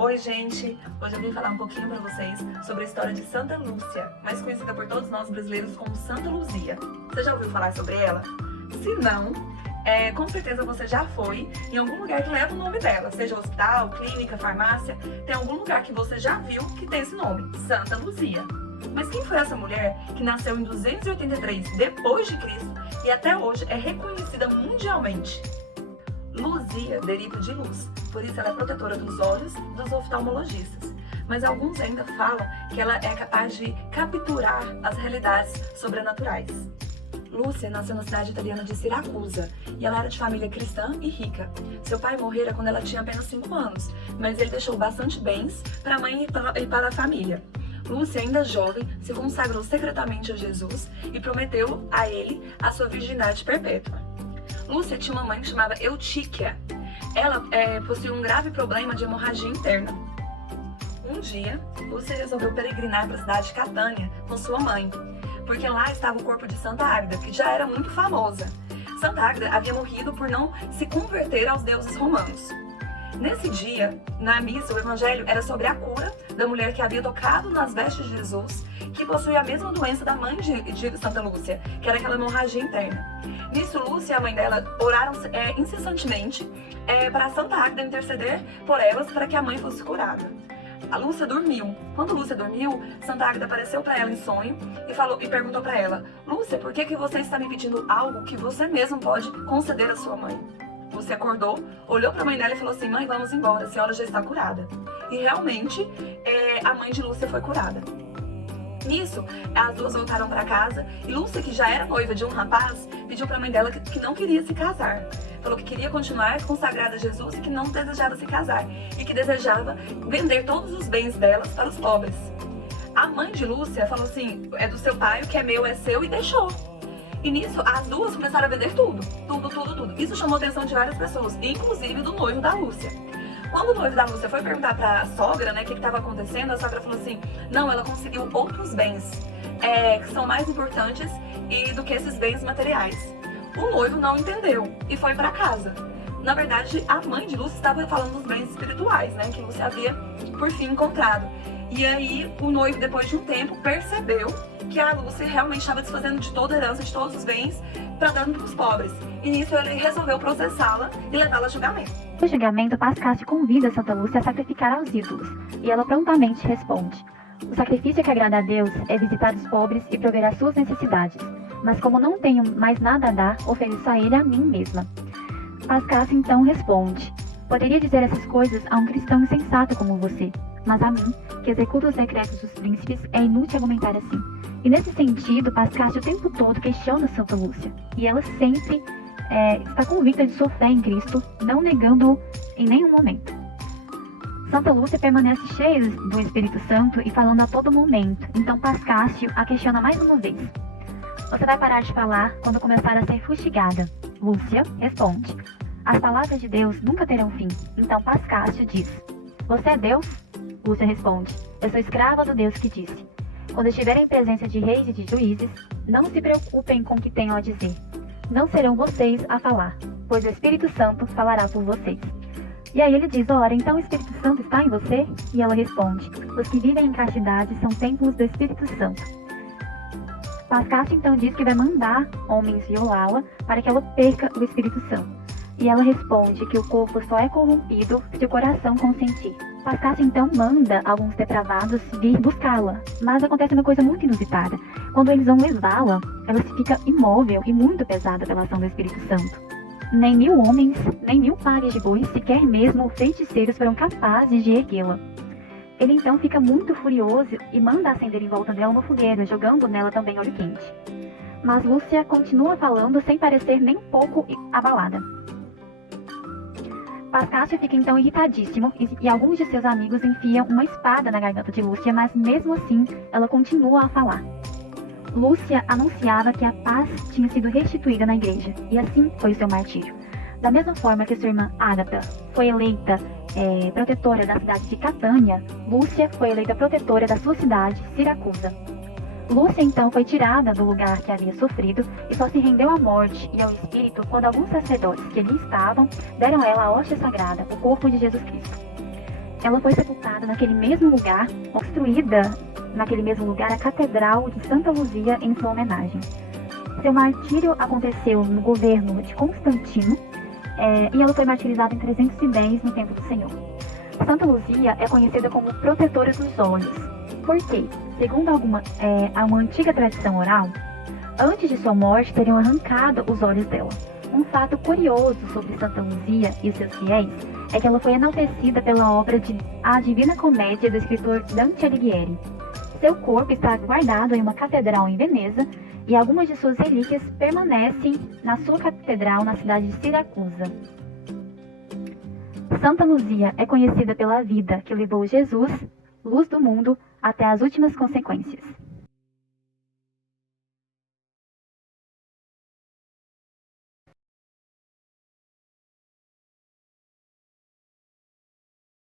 Oi gente, hoje eu vim falar um pouquinho para vocês sobre a história de Santa Lúcia, mais conhecida por todos nós brasileiros como Santa Luzia. Você já ouviu falar sobre ela? Se não, com certeza você já foi em algum lugar que leva o nome dela, seja hospital, clínica, farmácia, tem algum lugar que você já viu que tem esse nome, Santa Luzia. Mas quem foi essa mulher que nasceu em 283 depois de Cristo e até hoje é reconhecida mundialmente? Luzia deriva de luz, por isso ela é protetora dos olhos dos oftalmologistas. Mas alguns ainda falam que ela é capaz de capturar as realidades sobrenaturais. Lúcia nasceu na cidade italiana de Siracusa e ela era de família cristã e rica. Seu pai morrera quando ela tinha apenas 5 anos, mas ele deixou bastante bens para a mãe e para a família. Lúcia, ainda jovem, se consagrou secretamente a Jesus e prometeu a ele a sua virgindade perpétua. Lúcia tinha uma mãe que chamava Eutíquia. Ela possuía um grave problema de hemorragia interna. Um dia, Lúcia resolveu peregrinar para a cidade de Catânia com sua mãe, porque lá estava o corpo de Santa Águeda, que já era muito famosa. Santa Águeda havia morrido por não se converter aos deuses romanos. Nesse dia, na missa, o evangelho era sobre a cura da mulher que havia tocado nas vestes de Jesus, que possuía a mesma doença da mãe de Santa Lúcia, que era aquela hemorragia interna. Nisso, Lúcia e a mãe dela oraram incessantemente para Santa Águeda interceder por elas para que a mãe fosse curada. A Lúcia dormiu. Quando Lúcia dormiu, Santa Águeda apareceu para ela em sonho e perguntou para ela: Lúcia, por que você está me pedindo algo que você mesmo pode conceder à sua mãe? Lúcia acordou, olhou para a mãe dela e falou assim: mãe, vamos embora, a senhora já está curada. E realmente, a mãe de Lúcia foi curada. Nisso, as duas voltaram para casa e Lúcia, que já era noiva de um rapaz, pediu para a mãe dela que não queria se casar. Falou que queria continuar consagrada a Jesus e que não desejava se casar. E que desejava vender todos os bens delas para os pobres. A mãe de Lúcia falou assim: é do seu pai, o que é meu é seu, e deixou. E nisso, as duas começaram a vender tudo. Isso chamou a atenção de várias pessoas, inclusive do noivo da Lúcia. Quando o noivo da Lúcia foi perguntar pra sogra, o que estava acontecendo, a sogra falou assim: não, ela conseguiu outros bens que são mais importantes do que esses bens materiais. O noivo não entendeu e foi para casa. Na verdade, a mãe de Lúcia estava falando dos bens espirituais, que Lúcia havia, por fim, encontrado. E aí, o noivo, depois de um tempo, percebeu que a Lúcia realmente estava desfazendo de toda a herança, de todos os bens, para dando para os pobres. E nisso, ele resolveu processá-la e levá-la a julgamento. No julgamento, Pascásio convida Santa Lúcia a sacrificar aos ídolos, e ela prontamente responde: o sacrifício que agrada a Deus é visitar os pobres e prover as suas necessidades, mas como não tenho mais nada a dar, ofereço a ele a mim mesma. Pascásio então responde: poderia dizer essas coisas a um cristão insensato como você, mas a mim, que executo os decretos dos príncipes, é inútil argumentar assim. E nesse sentido, Pascásio o tempo todo questiona Santa Lúcia, e ela sempre está convicta de sua fé em Cristo, não negando-o em nenhum momento. Santa Lúcia permanece cheia do Espírito Santo e falando a todo momento, então Pascásio a questiona mais uma vez: você vai parar de falar quando começar a ser fustigada? Lúcia responde: as palavras de Deus nunca terão fim. Então Pascásio diz: você é Deus? Lúcia responde: eu sou escrava do Deus que disse. Quando estiverem em presença de reis e de juízes, não se preocupem com o que tenham a dizer. Não serão vocês a falar, pois o Espírito Santo falará por vocês. E aí ele diz: ora, então o Espírito Santo está em você? E ela responde: os que vivem em castidade são templos do Espírito Santo. Pascásio então diz que vai mandar homens violá-la para que ela perca o Espírito Santo. E ela responde que o corpo só é corrompido se o coração consentir. Pascásio então manda alguns depravados vir buscá-la, mas acontece uma coisa muito inusitada. Quando eles vão levá-la, ela fica imóvel e muito pesada pela ação do Espírito Santo. Nem 1000 homens, nem 1000 pares de bois, sequer mesmo feiticeiros foram capazes de erguê-la. Ele então fica muito furioso e manda acender em volta dela uma fogueira, jogando nela também óleo quente. Mas Lúcia continua falando sem parecer nem um pouco abalada. Pascásio fica então irritadíssimo e alguns de seus amigos enfiam uma espada na garganta de Lúcia, mas mesmo assim ela continua a falar. Lúcia anunciava que a paz tinha sido restituída na igreja, e assim foi o seu martírio. Da mesma forma que sua irmã Ágata foi eleita protetora da cidade de Catânia, Lúcia foi eleita protetora da sua cidade, Siracusa. Lúcia então foi tirada do lugar que havia sofrido e só se rendeu à morte e ao espírito quando alguns sacerdotes que ali estavam deram a ela a hóstia sagrada, o corpo de Jesus Cristo. ela foi sepultada naquele mesmo lugar, construída naquele mesmo lugar a Catedral de Santa Luzia em sua homenagem. Seu martírio aconteceu no governo de Constantino e ela foi martirizada em 310 no tempo do Senhor. Santa Luzia é conhecida como protetora dos olhos. Por quê? Segundo uma antiga tradição oral, antes de sua morte teriam arrancado os olhos dela. Um fato curioso sobre Santa Luzia e seus fiéis é que ela foi enaltecida pela obra de A Divina Comédia do escritor Dante Alighieri. Seu corpo está guardado em uma catedral em Veneza e algumas de suas relíquias permanecem na sua catedral na cidade de Siracusa. Santa Luzia é conhecida pela vida que levou Jesus, luz do mundo, até as últimas consequências.